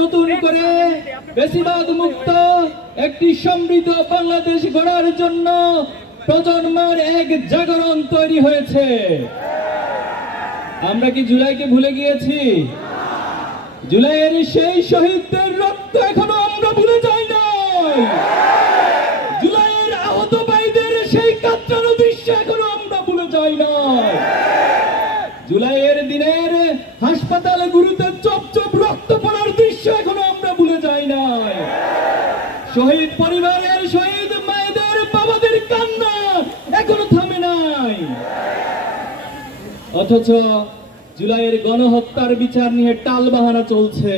নতুন করে বেশিরভাগ মুক্ত একটি সমৃদ্ধ বাংলাদেশ গড়ার জন্য প্রজন্মের এক জাগরণ তৈরি হয়েছে। আমরা কি জুলাইকে ভুলে গিয়েছি? জুলাইয়ের সেই শহীদদের রক্ত এখনো আমরা ভুলে যাই নাই। জুলাইয়ের আহত ভাইদের সেই কাতরানো দৃশ্য এখনো আমরা ভুলে যাই নাই। জুলাইয়ের দিনের হাসপাতালে গুরুতে চপ চপ রক্ত পড়ার দৃশ্য এখনো আমরা ভুলে যাই নাই। শহীদ পরিবারের, শহীদ মায়েদের, বাবাদের কান্না এখনো থামে নাই। অথচ জুলাইয়ের গণহত্যার বিচার নিয়ে টালবাহানা চলছে।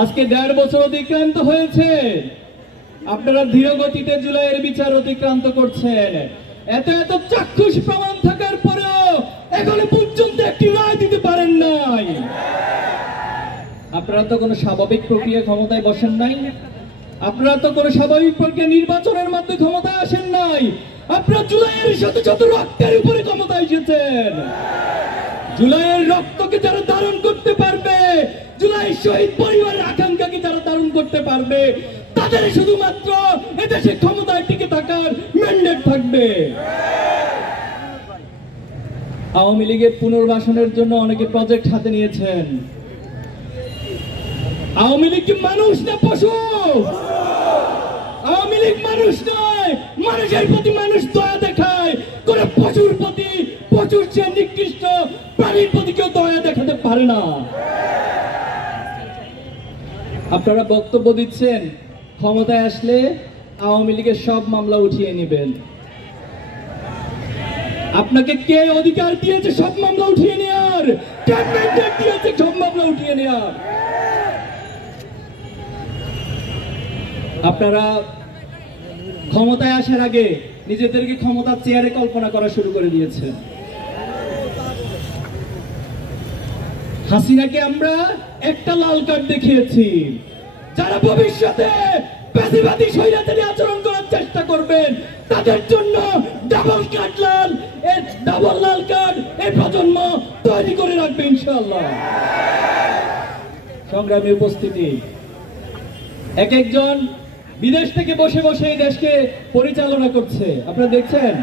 আজকে 1.5 বছর অতিক্রান্ত হয়েছে, আপনারা ধীর গতিতে জুলাইয়ের বিচার অতিক্রান্ত করছেন। এত এত চাক্ষুষ প্রমাণ থাকার পরেও এখনো পর্যন্ত একটি রায় দিতে পারেন নাই। আপনারা তো কোনো স্বাভাবিক প্রক্রিয়া ক্ষমতায় বসেন নাই। আপনারা তো কোনো স্বাভাবিক প্রক্রিয়া নির্বাচনের মাধ্যমে ক্ষমতায় আসেন নাই। আপনারা জুলাইয়ের শত শত রক্তের উপরে ক্ষমতায় এসেছেন। জুলাইয়ের রক্তকে যারা ধারণ করতে পারবে, জুলাই শহীদ পরিবারের আকাঙ্ক্ষাকে যারা ধারণ করতে পারবে, তাদের শুধুমাত্র এদেশে ক্ষমতায় টিকে থাকার ম্যান্ডেট থাকবে। আওয়ামী লীগের পুনর্বাসনের জন্য অনেকে প্রজেক্ট হাতে নিয়েছেন। আওয়ামী লীগ কি মানুষ না পশু? আওয়ামী লীগ মানুষ নয়, মানুষের প্রতি মানুষ দয়া দেখায়। কোন পশুর প্রতি, পশুর চেয়ে নিকৃষ্ট প্রাণীর প্রতি কেউ দয়া দেখাতে পারে না। আপনারা বক্তব্য দিচ্ছেন ক্ষমতায় আসলে আওয়ামী লীগের সব মামলা উঠিয়ে নেবেন। আপনাকে কে অধিকার দিয়েছে সব মামলা উঠিয়ে নেওয়ার? কে ম্যান্ডেট দিয়েছে সব মামলা উঠিয়ে নেওয়ার? আপনারা ক্ষমতায় আসার আগে নিজেদেরকে ক্ষমতার চেয়ারে কল্পনা করা শুরু করে দিয়েছেন। হাসিনাকে আমরা একটা লাল কার্ড দেখিয়েছি। যারা ভবিষ্যতে ফ্যাসিবাদী স্বৈরাচারী আচরণ করার চেষ্টা করবেন তাদের জন্য ডাবল কার্ড লাল, এই ডাবল লাল কার্ড এই প্রজন্ম তৈরি করে রাখবে ইনশাআল্লাহ। সংগ্রামী উপস্থিতি, এক একজন বিদেশ থেকে বসে বসে এই দেশকে পরিচালনা করছে। আপনারা দেখছেন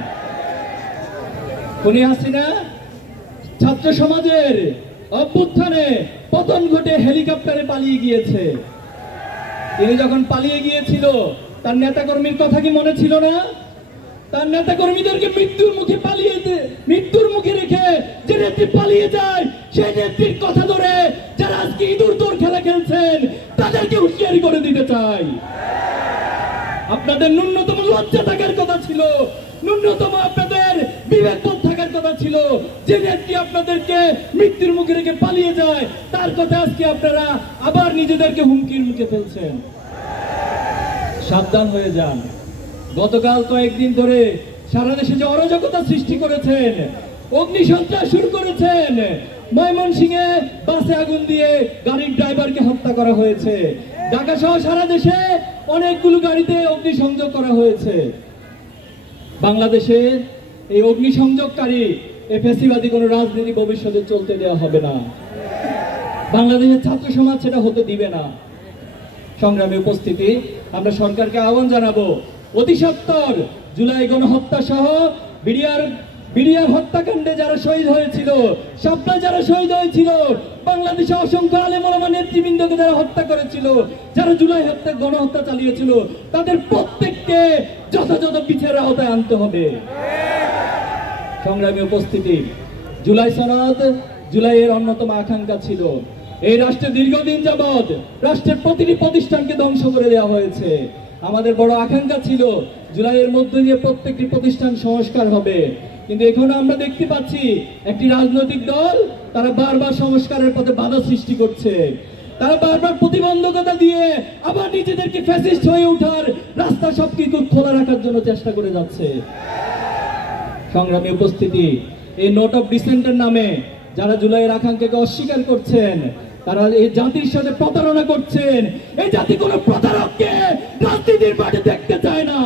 খুনি হাসিনা ছাত্র সমাজের অভ্যুত্থানে পতন ঘটে হেলিকপ্টারে পালিয়ে গিয়েছে। তিনি যখন পালিয়ে গিয়েছিল তার নেতাকর্মীর কথা কি মনে ছিল না? তার নেতাকর্মীদেরকে মৃত্যুর মুখে রেখে যে নেত্রী পালিয়ে যায়, সেই নেত্রীর কথা ধরে যারা আজকে ইঁদুর দৌড় খেলা খেলছেন তাদেরকে হুঁশিয়ারি করে দিতে চাই। আপনাদের ন্যূনতম লজ্জা থাকার কথা ছিল, ন্যূনতম আপনাদের বিবেকবোধ থাকার কথা ছিল। যে নেত্রী আপনাদেরকে মৃত্যুর মুখে রেখে পালিয়ে যায় তার কথা আজকে আপনারা আবার নিজেদেরকে হুমকির মুখে ফেলছেন। সাবধান হয়ে যান। গতকাল কয়েকদিন ধরে সারা দেশে যে অরাজকতা সৃষ্টি করেছেন, অগ্নিসন্ত্রাস শুরু করেছেন, ময়মনসিংহে বাসে আগুন দিয়ে গাড়ির ড্রাইভারকে হত্যা করা হয়েছে। ঢাকা সহ সারা দেশে অনেকগুলো গাড়িতে অগ্নিসংযোগ করা হয়েছে। বাংলাদেশে এই অগ্নিসংযোগকারী এই ফ্যাসিবাদী কোন রাজনীতি ভবিষ্যতে চলতে দেওয়া হবে না। বাংলাদেশের ছাত্র সমাজ সেটা হতে দিবে না। সংগ্রামী উপস্থিতি, আমরা সরকারকে আহ্বান জানাবো অতি সত্বর জুলাই গণহত্যা সহ বিডিআর হত্যাকাণ্ডে যারা শহীদ হয়েছিল, শাপলায় যারা শহীদ হয়েছিল, বাংলাদেশে অসংখ্য আলেম ওলামা নেতৃবৃন্দকে যারা হত্যা করেছিল, যারা জুলাই গণহত্যা চালিয়েছিল, তাদের প্রত্যেককে যথাযথ বিচারের আওতায় আনতে হবে। সংগ্রামী উপস্থিতি, জুলাই সনদ জুলাইয়ের অন্যতম আকাঙ্ক্ষা ছিল। এই রাষ্ট্রে দীর্ঘদিন যাবৎ রাষ্ট্রের প্রতিটি প্রতিষ্ঠানকে ধ্বংস করে দেওয়া হয়েছে। আমাদের বড় আকাঙ্ক্ষা ছিল জুলাইয়ের মধ্য দিয়ে প্রত্যেকটি প্রতিষ্ঠান সংস্কার হবে, কিন্তু এখন আমরা দেখতে পাচ্ছি একটি রাজনৈতিক দল তারা বারবার সংস্কারের পথে বাধা সৃষ্টি করছে। তারা বারবার প্রতিবন্ধকতা দিয়ে আবার নিজেদেরকে ফ্যাসিস্ট হয়ে ওঠার রাস্তা সবকিছু খোলা রাখার জন্য চেষ্টা করে যাচ্ছে। সংগ্রামী উপস্থিতি, এই নোট অফ ডিসেন্টের নামে যারা জুলাইয়ের আকাঙ্ক্ষাকে অস্বীকার করছেন তারা এই জাতির সাথে প্রতারণা করছেন। এই জাতি কোনো প্রতারককে রাজনীতির মাঠে দেখতে চায় না।